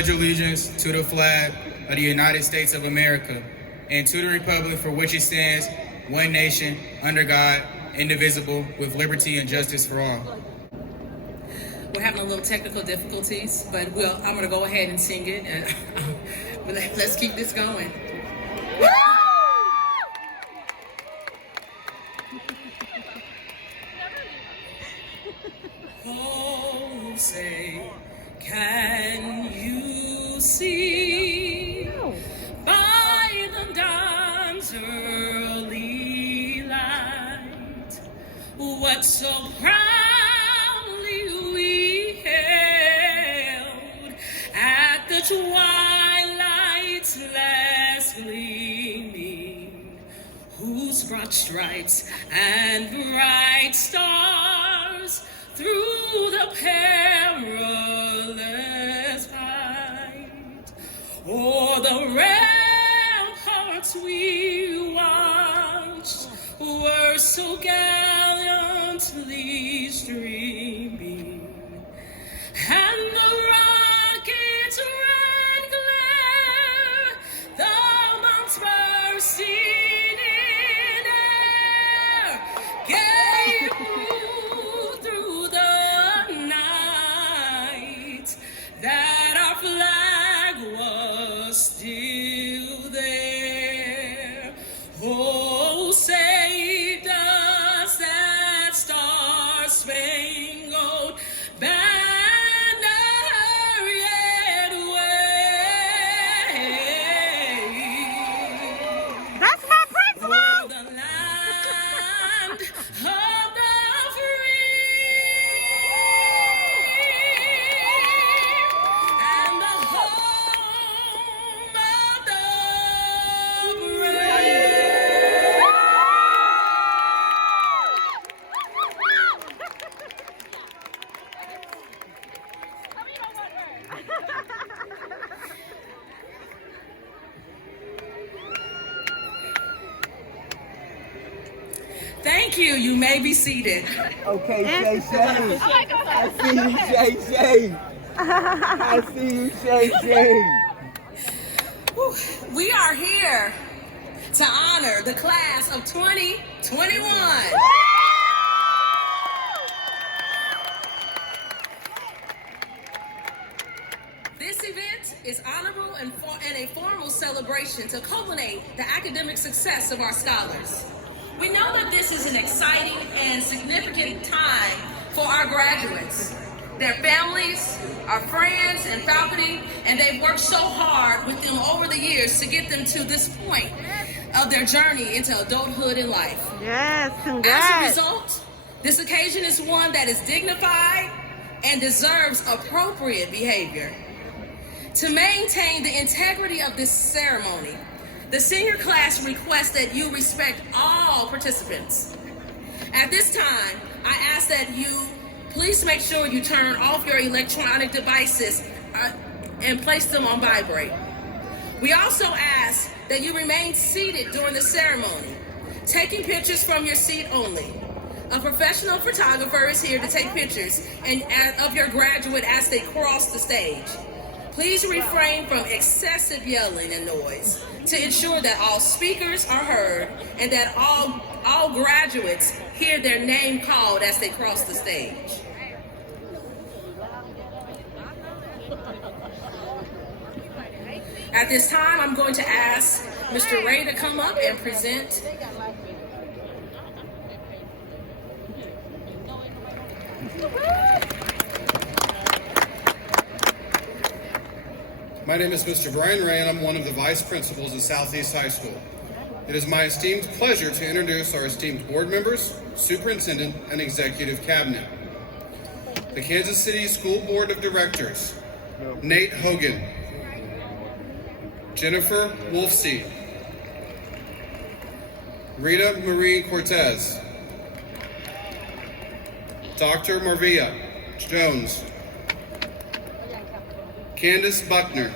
pledge allegiance to the flag of the United States of America and to the republic for which it stands, one nation, under God, indivisible, with liberty and justice for all. We're having a little technical difficulties, but I'm going to go ahead and sing it, and let's keep this going. Oh, say, can you see by the dawn's early light what so proudly we hailed at the twilight's last gleaming, whose broad stripes and bright stars through the perilous fight, o'er the ramparts we watched, were so gallantly streaming, and the rocket's red glare, the bombs bursting in air, gave proof through the night that our flag was still there. Oh, saved us that star-spangled banner yet waves. That's my principal! For the land of the free and the home of the brave. Thank you. You may be seated. Okay, Shay Shay. I see you, Shay Shay. I see you, Shay Shay. Whew. We are here to honor the class of 2021. This event is honorable and a formal celebration to culminate the academic success of our scholars. We know that this is an exciting and significant time for our graduates, their families, our friends and faculty, and they've worked so hard with them over the years to get them to this point of their journey into adulthood and life. Yes, congrats. As a result, this occasion is one that is dignified and deserves appropriate behavior. To maintain the integrity of this ceremony, the senior class requests that you respect all participants. At this time, I ask that you please make sure you turn off your electronic devices and place them on vibrate. We also ask that you remain seated during the ceremony, taking pictures from your seat only. A professional photographer is here to take pictures of your graduate as they cross the stage. Please refrain from excessive yelling and noise to ensure that all speakers are heard and that all graduates hear their name called as they cross the stage. At this time, I'm going to ask Mr. Ray to come up and present. My name is Mr. Bryan Ray, and I'm one of the vice principals at Southeast High School. It is my esteemed pleasure to introduce our esteemed board members, superintendent, and executive cabinet. The Kansas City School Board of Directors, Nate Hogan, Jennifer Wolfseed, Rita Marie Cortez, Dr. Marvia Jones, Candace Buckner,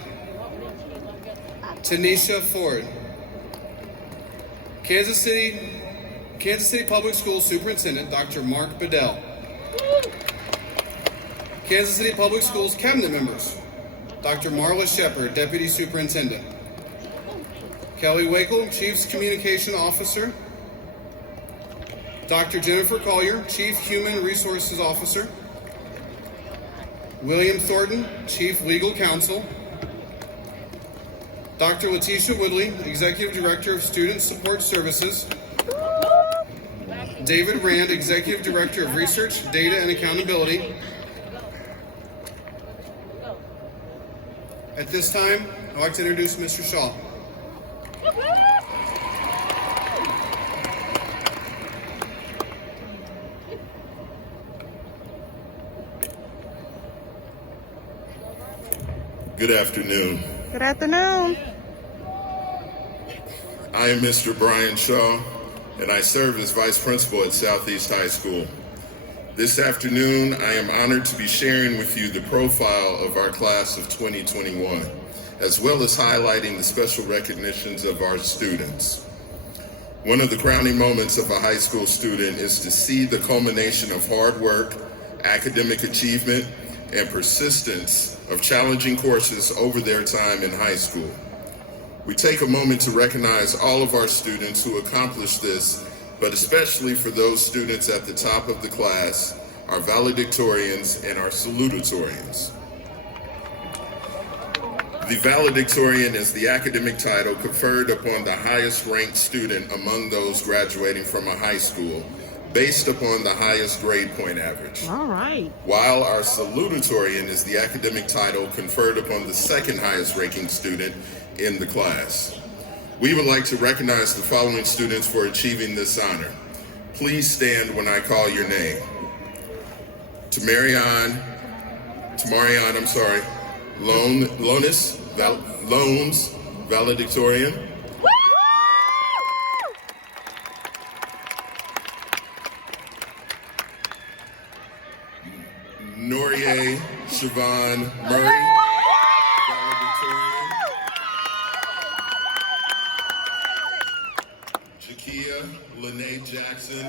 Tanisha Ford, Kansas City Public Schools Superintendent Dr. Mark Bedell, Kansas City Public Schools Cabinet members Dr. Marla Shepard, Deputy Superintendent. Kelly Wakel, Chief's Communication Officer. Dr. Jennifer Collier, Chief Human Resources Officer. William Thornton, Chief Legal Counsel. Dr. Letitia Woodley, Executive Director of Student Support Services. David Rand, Executive Director of Research, Data, and Accountability. At this time, I'd like to introduce Mr. Shaw. Good afternoon. Good afternoon. I am Mr. Bryan Shaw, and I serve as Vice Principal at Southeast High School. This afternoon, I am honored to be sharing with you the profile of our class of 2021, as well as highlighting the special recognitions of our students. One of the crowning moments of a high school student is to see the culmination of hard work, academic achievement, and persistence of challenging courses over their time in high school. We take a moment to recognize all of our students who accomplished this, but especially for those students at the top of the class, our valedictorians and our salutatorians. The valedictorian is the academic title conferred upon the highest ranked student among those graduating from a high school, based upon the highest grade point average. All right. While our salutatorian is the academic title conferred upon the second highest ranking student in the class. We would like to recognize the following students for achieving this honor. Please stand when I call your name. Tamarion, Lones, valedictorian. Norie Siobhan Murray, valedictorian. Jakia Lene Jackson,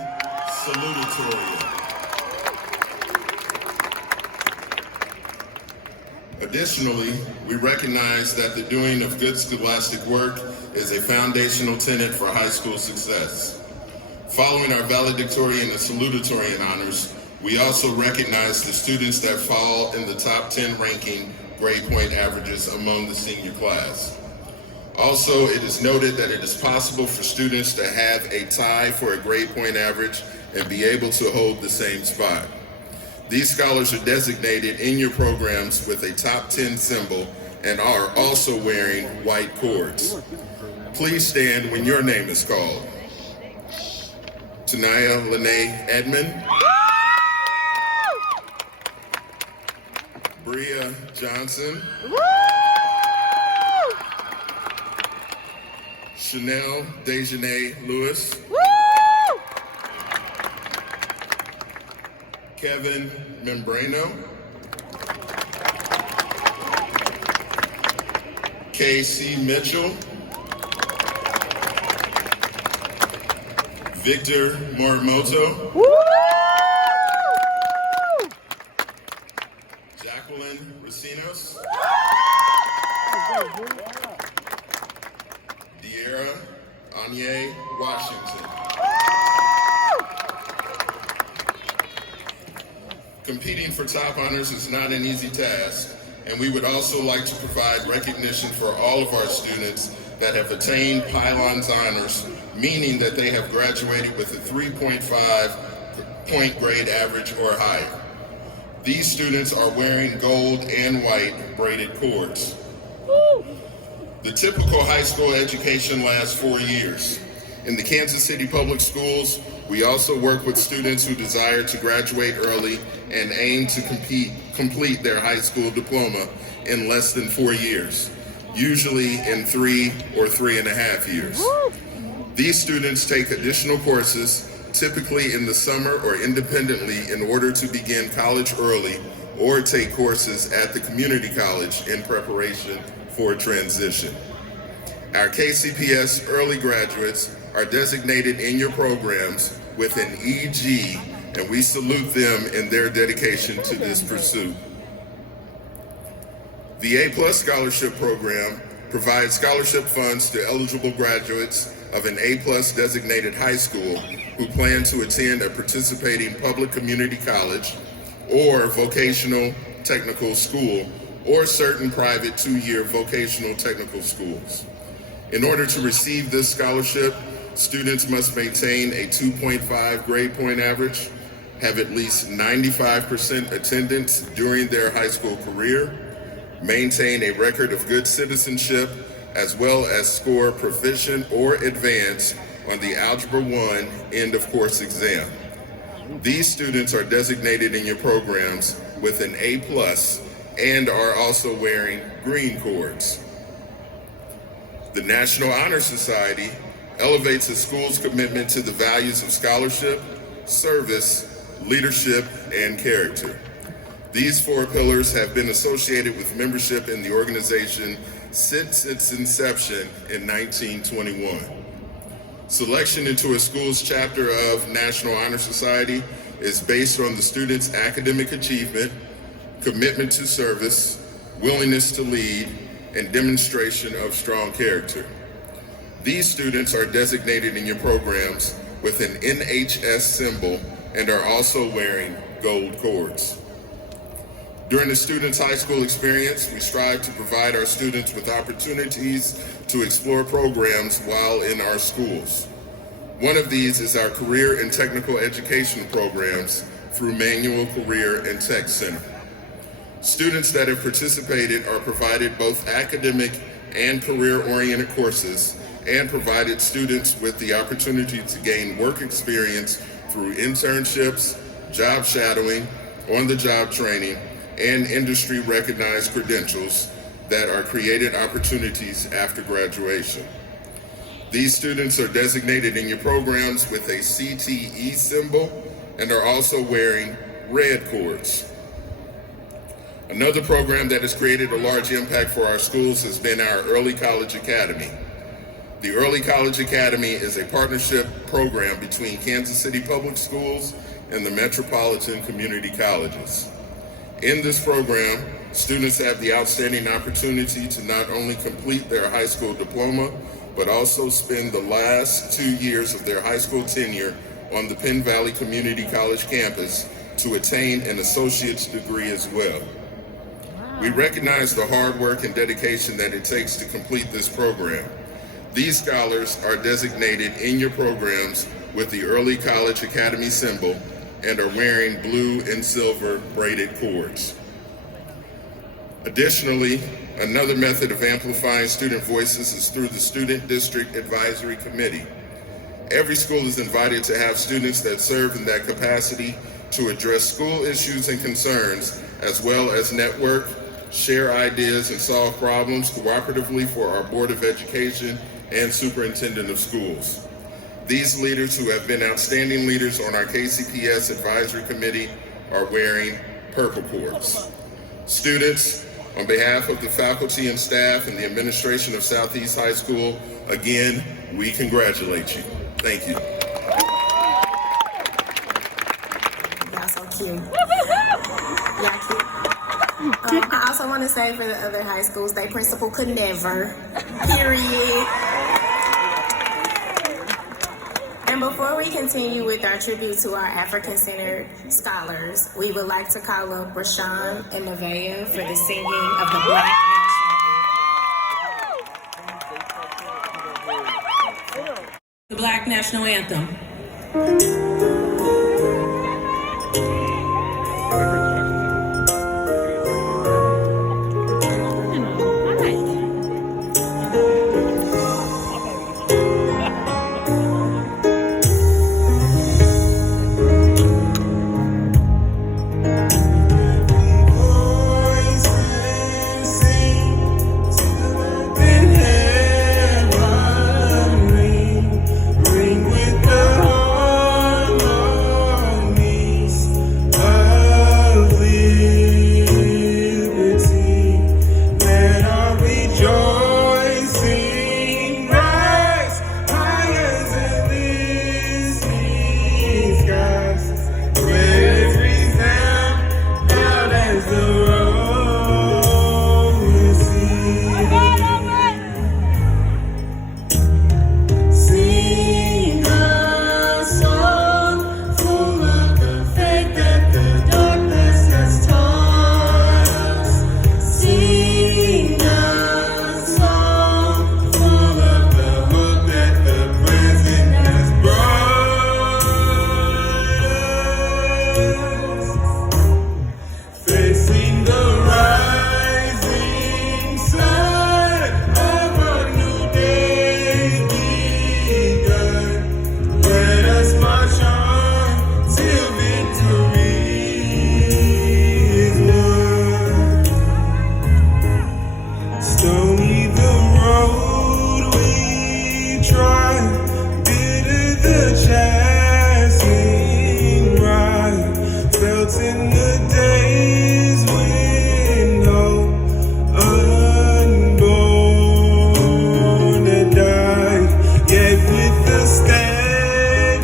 salutatorian. Additionally, we recognize that the doing of good scholastic work is a foundational tenet for high school success. Following our valedictorian and salutatorian honors, we also recognize the students that fall in the top 10 ranking grade point averages among the senior class. Also, it is noted that it is possible for students to have a tie for a grade point average and be able to hold the same spot. These scholars are designated in your programs with a top 10 symbol and are also wearing white cords. Please stand when your name is called. Tanaya Lene Edmond. Bria Johnson. Shaneille Dejanay Lewis. Kevin Membrano. K.C. Mitchell. Victor Morimoto. Jacqueline Racinos. De'Ara Anye Washington. Competing for top honors is not an easy task, and we would also like to provide recognition for all of our students that have attained Pylons honors, meaning that they have graduated with a 3.5 point grade average or higher. These students are wearing gold and white braided cords. The typical high school education lasts 4 years. In the Kansas City Public Schools, we also work with students who desire to graduate early and aim to complete their high school diploma in less than 4 years, usually in 3 or 3.5 years. These students take additional courses, typically in the summer or independently, in order to begin college early or take courses at the community college in preparation for transition. Our KCPS early graduates are designated in your programs with an EG, and we salute them in their dedication to this pursuit. The A-plus scholarship program provides scholarship funds to eligible graduates of an A-plus designated high school who plan to attend a participating public community college or vocational technical school or certain private 2-year vocational technical schools. In order to receive this scholarship, students must maintain a 2.5 grade point average, have at least 95% attendance during their high school career, maintain a record of good citizenship, as well as score proficient or advanced on the Algebra 1 end of course exam. These students are designated in your programs with an A+ and are also wearing green cords. The National Honor Society elevates a school's commitment to the values of scholarship, service, leadership, and character. These 4 pillars have been associated with membership in the organization since its inception in 1921. Selection into a school's chapter of National Honor Society is based on the student's academic achievement, commitment to service, willingness to lead, and demonstration of strong character. These students are designated in your programs with an NHS symbol and are also wearing gold cords. During the student's high school experience, we strive to provide our students with opportunities to explore programs while in our schools. One of these is our career and technical education programs through Manual Career and Tech Center. Students that have participated are provided both academic and career-oriented courses and provided students with the opportunity to gain work experience through internships, job shadowing, on-the-job training, and industry-recognized credentials that are created opportunities after graduation. These students are designated in your programs with a CTE symbol and are also wearing red cords. Another program that has created a large impact for our schools has been our Early College Academy. The Early College Academy is a partnership program between Kansas City Public Schools and the Metropolitan Community Colleges. In this program, students have the outstanding opportunity to not only complete their high school diploma, but also spend the last 2 years of their high school tenure on the Penn Valley Community College campus to attain an associate's degree as well. We recognize the hard work and dedication that it takes to complete this program. These scholars are designated in your programs with the Early College Academy symbol and are wearing blue and silver braided cords. Additionally, another method of amplifying student voices is through the Student District Advisory Committee. Every school is invited to have students that serve in that capacity to address school issues and concerns, as well as network, share ideas, and solve problems cooperatively for our Board of Education and Superintendent of Schools. These leaders, who have been outstanding leaders on our KCPS Advisory Committee, are wearing purple cords. Students, on behalf of the faculty and staff and the administration of Southeast High School, again, we congratulate you. Thank you. Y'all so cute. Y'all cute. I also want to say for the other high schools, their principal could never, period. And before we continue with our tribute to our African-centered scholars, we would like to call up Rashawn and Nevaeh for the singing of the Black National Anthem. The Black National Anthem. Ring with the heart. Did the child seem right? Felt in the days when hope unborn had died. Yet with the steady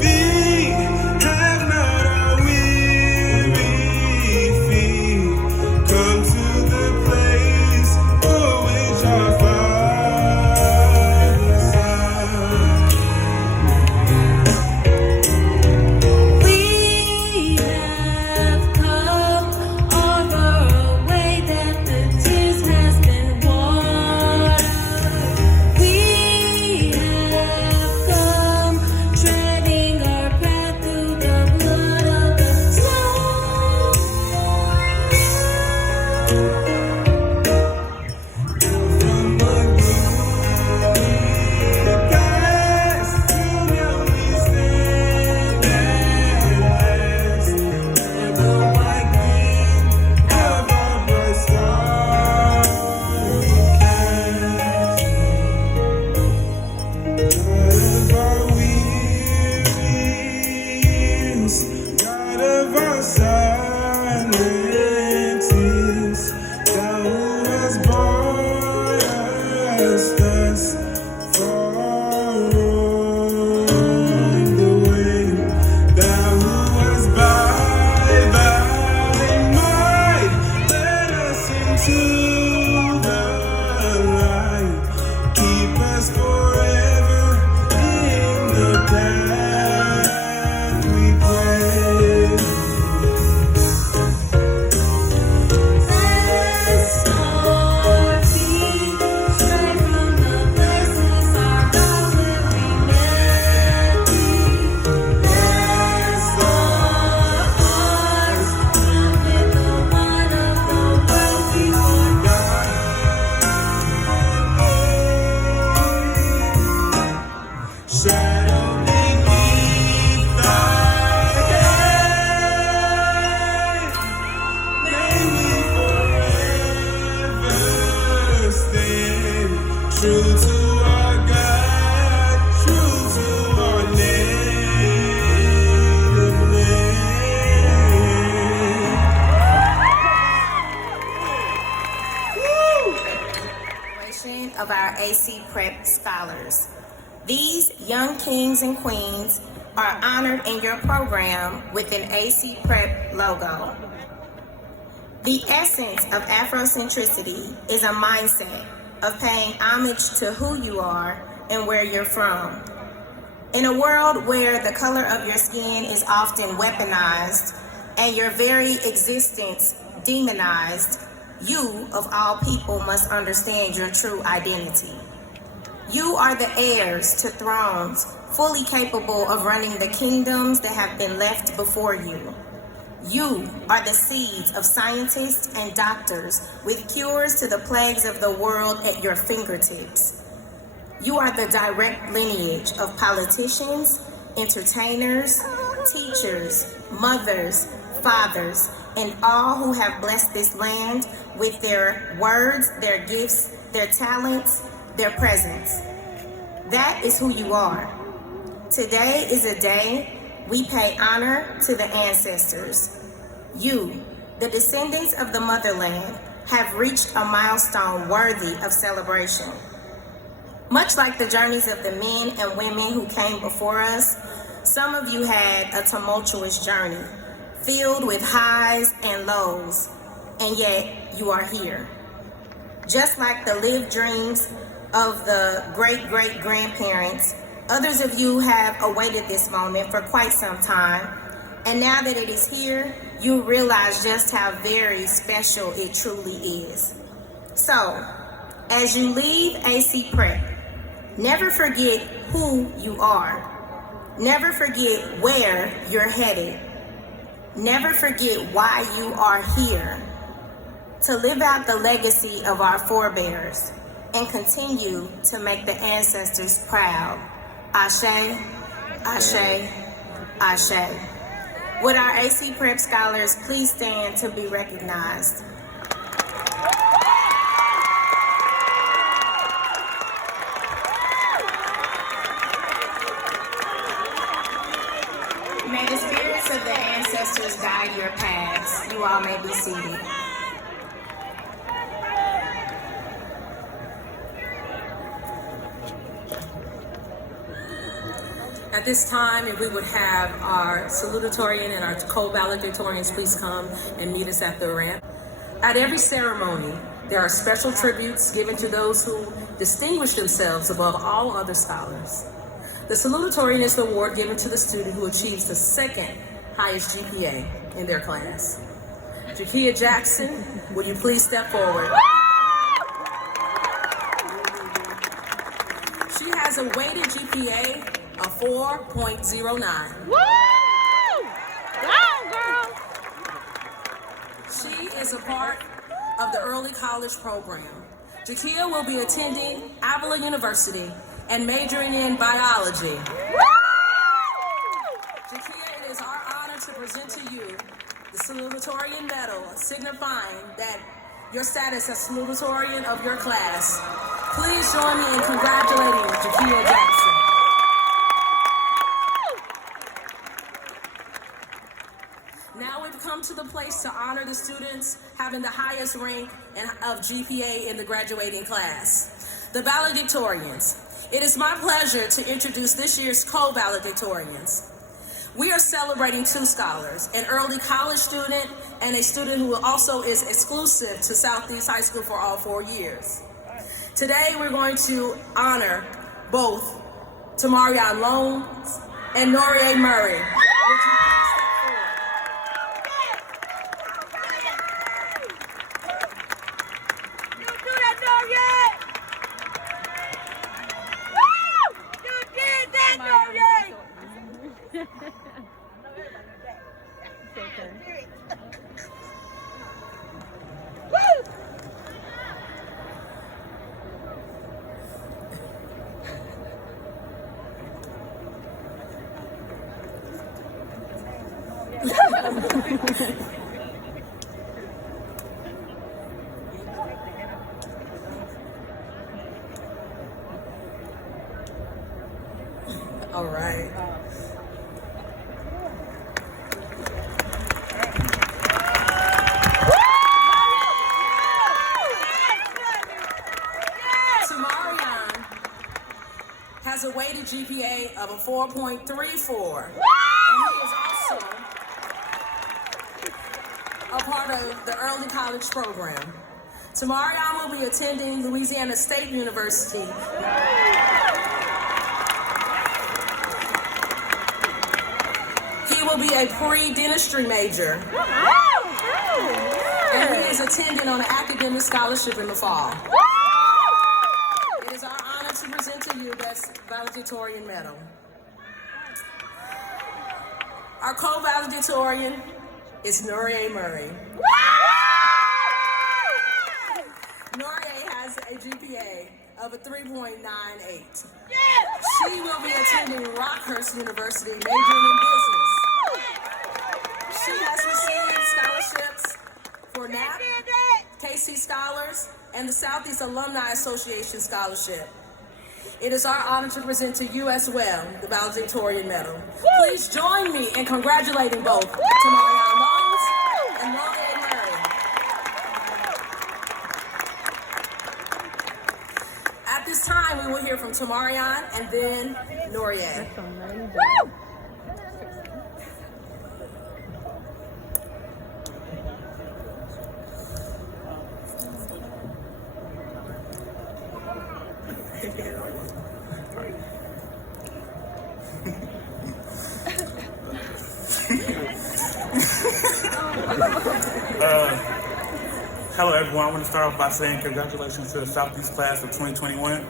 beat, have not our weary feet come to the place for which our fathers sighed. We have come over a way that the tears has been watered. We have come treading our path through the blood of the soul. From a gloomy past till now we stand at last, where the white gleam of our bright star cast. God of our weariness, God of our silences, thou who hast brought us thus far on the way, thou who hast by thy might led us into the light, keep us forever in the path we pray. Bless our feet, straight from the places our God will remember. Bless our hearts, filled with the wine of the world before Shadow beneath thy hand, may we forever stand true to our God, true to our native land. Of our AC Prep scholars. These young kings and queens are honored in your program with an AC Prep logo. The essence of Afrocentricity is a mindset of paying homage to who you are and where you're from. In a world where the color of your skin is often weaponized and your very existence demonized, you, of all people, must understand your true identity. You are the heirs to thrones, fully capable of running the kingdoms that have been left before you. You are the seeds of scientists and doctors with cures to the plagues of the world at your fingertips. You are the direct lineage of politicians, entertainers, teachers, mothers, fathers, and all who have blessed this land with their words, their gifts, their talents, their presence. That is who you are. Today is a day we pay honor to the ancestors. You, the descendants of the motherland, have reached a milestone worthy of celebration. Much like the journeys of the men and women who came before us, some of you had a tumultuous journey, filled with highs and lows, and yet you are here. Just like the lived dreams of the great-great-grandparents, others of you have awaited this moment for quite some time, and now that it is here, you realize just how very special it truly is. So, as you leave AC Prep, never forget who you are. Never forget where you're headed. Never forget why you are here. To live out the legacy of our forebears and continue to make the ancestors proud. Ashe, Ashe, Ashe. Would our AC Prep scholars please stand to be recognized? ushers guide your paths. You all may be seated. At this time, if we would have our salutatorian and our co-valedictorians please come and meet us at the ramp. At every ceremony, there are special tributes given to those who distinguish themselves above all other scholars. The salutatorian is the award given to the student who achieves the second highest GPA in their class. Jakia Jackson, will you please step forward? She has a weighted GPA of 4.09. Woo! Go, girl! She is a part of the early college program. Jakia will be attending Avila University and majoring in biology. Jakia, it is our honor to present to you the salutatorian medal, signifying that your status as salutatorian of your class. Please join me in congratulating Jakia Jackson. Now we've come to the place to honor the students having the highest rank of GPA in the graduating class, the valedictorians. It is my pleasure to introduce this year's co-valedictorians. We are celebrating two scholars, an early college student and a student who also is exclusive to Southeast High School for all 4 years. Today we're going to honor both Tamarion Loans and Norie Murray. Would you please step forward? You do that, Norie! Woo! You did that, Norie! Woo! All right. Tamarion has a weighted GPA of a 4.34. And he is also a part of the early college program. Tamarion will be attending Louisiana State University. He will be a pre-dentistry major. And he is attending on an academic scholarship in the fall. It is our honor to present to you this valedictorian medal. Our co-valedictorian is Norie Murray. Norie has a GPA of a 3.98. She will be attending Rockhurst University, majoring in business. She has received scholarships for NAP, KC Scholars, and the Southeast Alumni Association Scholarship. It is our honor to present to you as well the valedictorian medal. Please join me in congratulating both Tamarion Loans and Norie Murray. At this time, we will hear from Tamarion and then Norie. Hello everyone, I want to start off by saying congratulations to the Southeast class of 2021.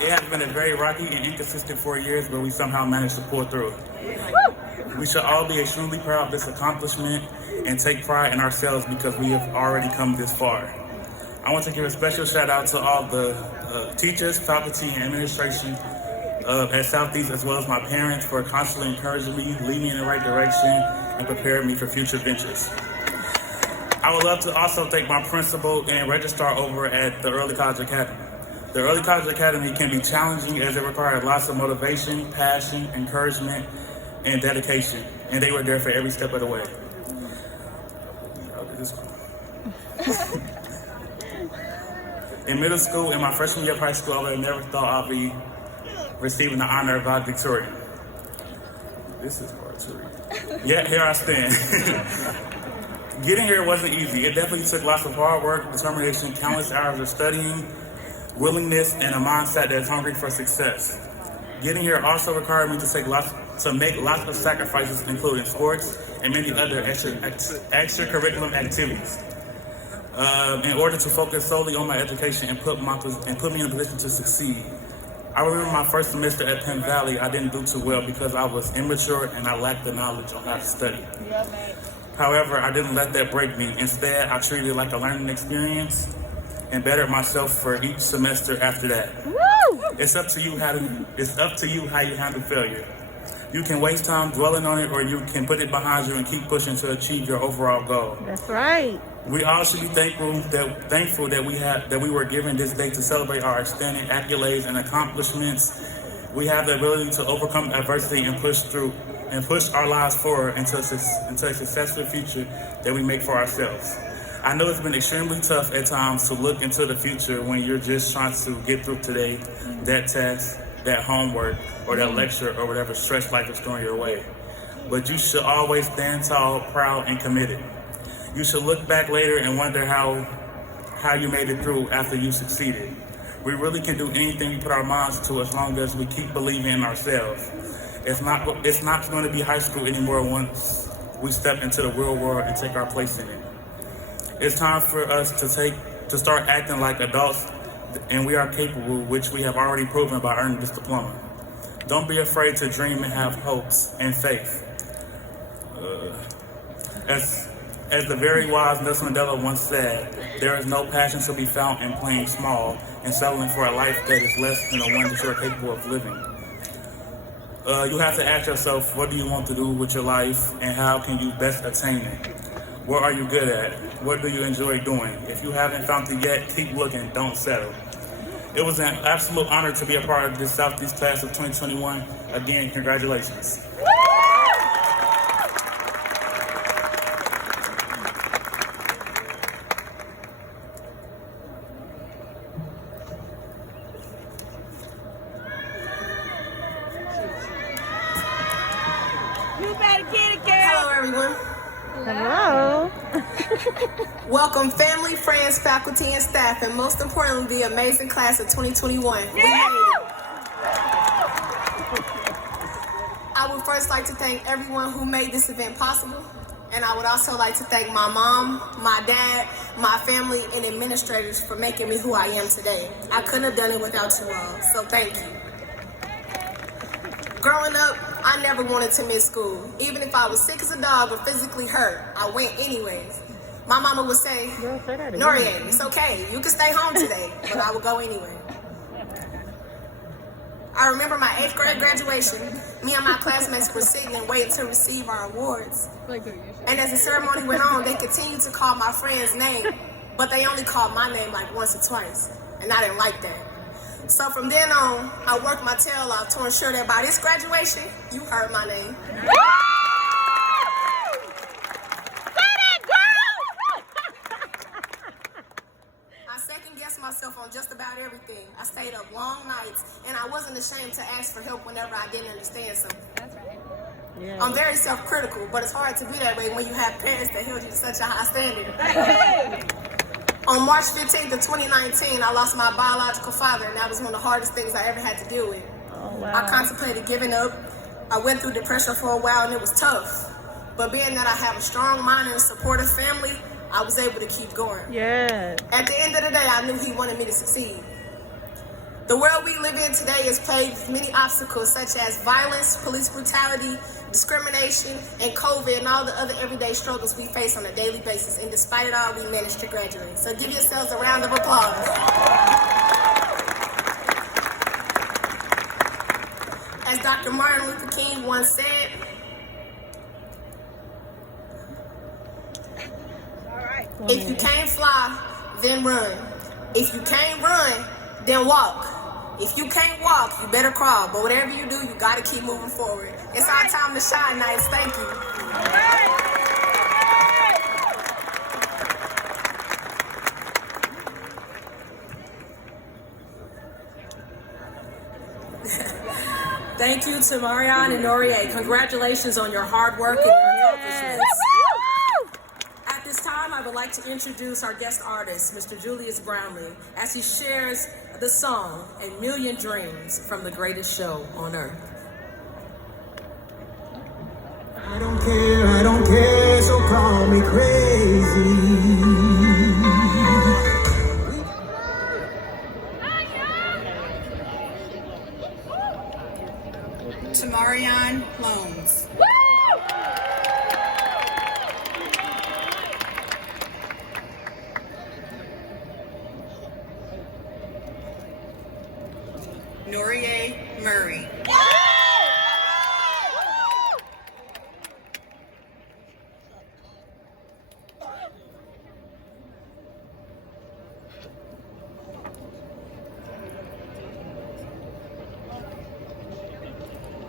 It has been a very rocky and inconsistent 4 years, but we somehow managed to pull through. We should all be extremely proud of this accomplishment and take pride in ourselves because we have already come this far. I want to give a special shout out to all the teachers, faculty, and administration at Southeast, as well as my parents for constantly encouraging me, leading me in the right direction, and preparing me for future ventures. I would love to also thank my principal and registrar over at the Early College Academy. The Early College Academy can be challenging as it requires lots of motivation, passion, encouragement, and dedication, and they were there for every step of the way. In middle school, in my freshman year of high school, I would have never thought I'd be receiving the honor of valedictorian. This is hard to read. Yet here I stand. Getting here wasn't easy. It definitely took lots of hard work, determination, countless hours of studying, willingness, and a mindset that's hungry for success. Getting here also required me to make lots of sacrifices, including sports and many other extracurricular activities, in order to focus solely on my education and put me in a position to succeed. I remember my first semester at Penn Valley, I didn't do too well because I was immature and I lacked the knowledge on how to study. However, I didn't let that break me. Instead, I treated it like a learning experience and bettered myself for each semester after that. Woo! It's up to you how you handle failure. You can waste time dwelling on it, or you can put it behind you and keep pushing to achieve your overall goal. That's right. We all should be thankful that we were given this day to celebrate our outstanding accolades and accomplishments. We have the ability to overcome adversity and push our lives forward into a successful future that we make for ourselves. I know it's been extremely tough at times to look into the future when you're just trying to get through today, that test, that homework, or that lecture, or whatever stress life is throwing your way. But you should always stand tall, proud, and committed. You should look back later and wonder how you made it through after you succeeded. We really can do anything we put our minds to as long as we keep believing in ourselves. It's not going to be high school anymore once we step into the real world and take our place in it. It's time for us to start acting like adults, and we are capable, which we have already proven by earning this diploma. Don't be afraid to dream and have hopes and faith. As the very wise Nelson Mandela once said, there is no passion to be found in playing small and settling for a life that is less than the one that you are capable of living. You have to ask yourself, what do you want to do with your life, and how can you best attain it? What are you good at? What do you enjoy doing? If you haven't found it yet, keep looking, don't settle. It was an absolute honor to be a part of this Southeast class of 2021. Again, congratulations. You better get it, girl. Hello, everyone. Hello. Welcome, family, friends, faculty, and staff, and most importantly, the amazing class of 2021. We made it. I would first like to thank everyone who made this event possible, and I would also like to thank my mom, my dad, my family, and administrators for making me who I am today. I couldn't have done it without you all, so thank you. Growing up, I never wanted to miss school. Even if I was sick as a dog or physically hurt, I went anyways. My mama would say, Noriega, it's okay, you can stay home today, but I would go anyway. I remember my 8th grade graduation. Me and my classmates were sitting and waiting to receive our awards. And as the ceremony went on, they continued to call my friend's name, but they only called my name like once or twice, and I didn't like that. So from then on, I worked my tail off to ensure that by this graduation, you heard my name. I second-guessed myself on just about everything. I stayed up long nights, and I wasn't ashamed to ask for help whenever I didn't understand something. That's right. Yeah. I'm very self-critical, but it's hard to be that way when you have parents that held you to such a high standard. On March 15th of 2019, I lost my biological father, and that was one of the hardest things I ever had to deal with. Oh, wow. I contemplated giving up. I went through depression for a while, and it was tough. But being that I have a strong mind and a supportive family, I was able to keep going. Yeah. At the end of the day, I knew he wanted me to succeed. The world we live in today is plagued with many obstacles such as violence, police brutality, discrimination, and COVID, and all the other everyday struggles we face on a daily basis. And despite it all, we managed to graduate. So give yourselves a round of applause. As Dr. Martin Luther King once said, if you can't fly, then run. If you can't run, then walk. If you can't walk, you better crawl. But whatever you do, you got to keep moving forward. It's our time to shine, Knights. Thank you. Thank you to Marianne and Norie. Congratulations on your hard work and your accomplishments. At this time, I would like to introduce our guest artist, Mr. Julius Brownlee, as he shares the song, A Million Dreams from the Greatest Show on Earth. I don't care, so call me crazy. Tamarion Loans. Norie Murray.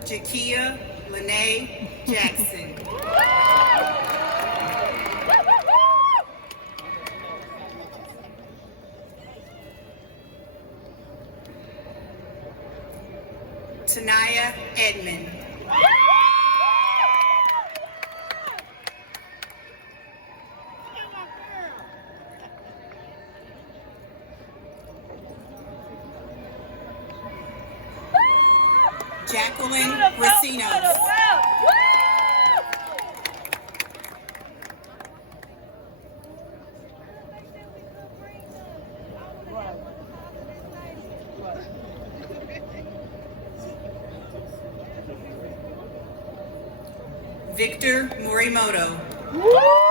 Jakia Lene Jackson. Tanaya Edmond. Jacqueline Racinos. Victor Morimoto.